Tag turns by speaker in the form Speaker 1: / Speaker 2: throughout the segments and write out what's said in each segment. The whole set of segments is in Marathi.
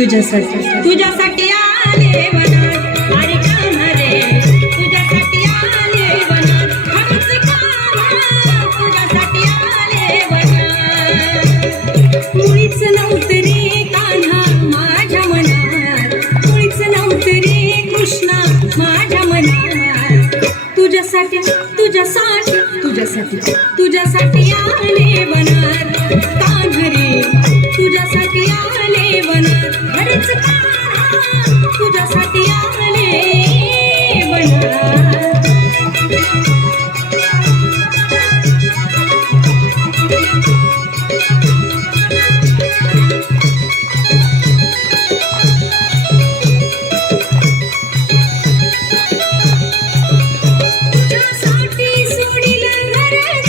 Speaker 1: तुझ्यासाठी. तुझ्यासाठी आले वनात अरे कान्हा कान्हा तुझ्यासाठी आले वनात. मुळीच नव्हतं रे कान्हा माझ्या मनात. मुळीच नव्हतं रे कृष्णा माझ्या मनात. तुझ्यासाठी तुझ्यासाठी तुझ्यासाठी तुझ्यासाठी आले वनात. कान्हा रे तुझ्यासाठी आले वनात खरंच तुझ्यासाठी आले वनात तुझ्यासाठी सोडिलं घरदार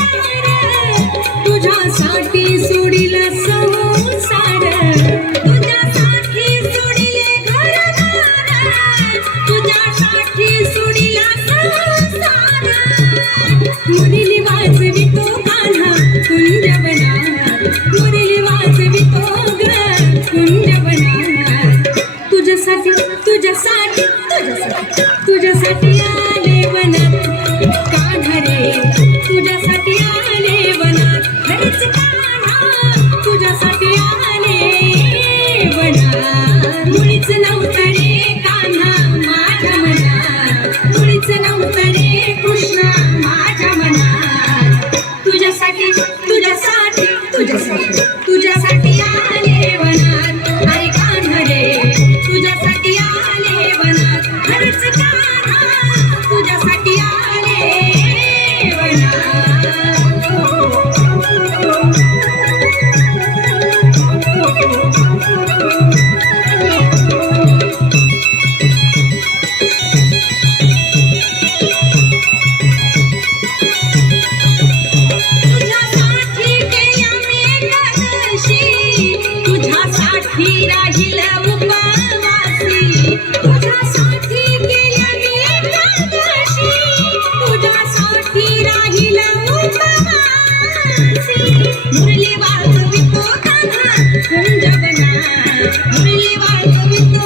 Speaker 1: तुझ्यासाठी तुझ्यासाठी तुझ्यासाठी तुझ्यासाठी तुझ्यासाठी आले बनात काढरे तुझ्यासाठी आले बनात खरंच कान्हा तुझ्यासाठी आले बनात मुळीच नव्हतं रे कान्हा माझ्या मनात. मुळीच नव्हतं रे कृष्णा माझ्या मनात. तुझ्यासाठी तुझ्यासाठी तुझ्यासाठी. मुरली वाजवितो कान्हा कुंज बना मुरली वाजवितो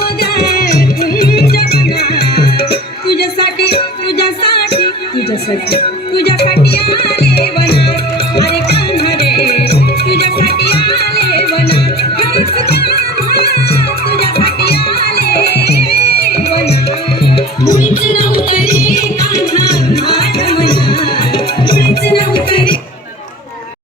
Speaker 1: तुझ्यासाठी आले बना तुझ्यासाठी आले बना.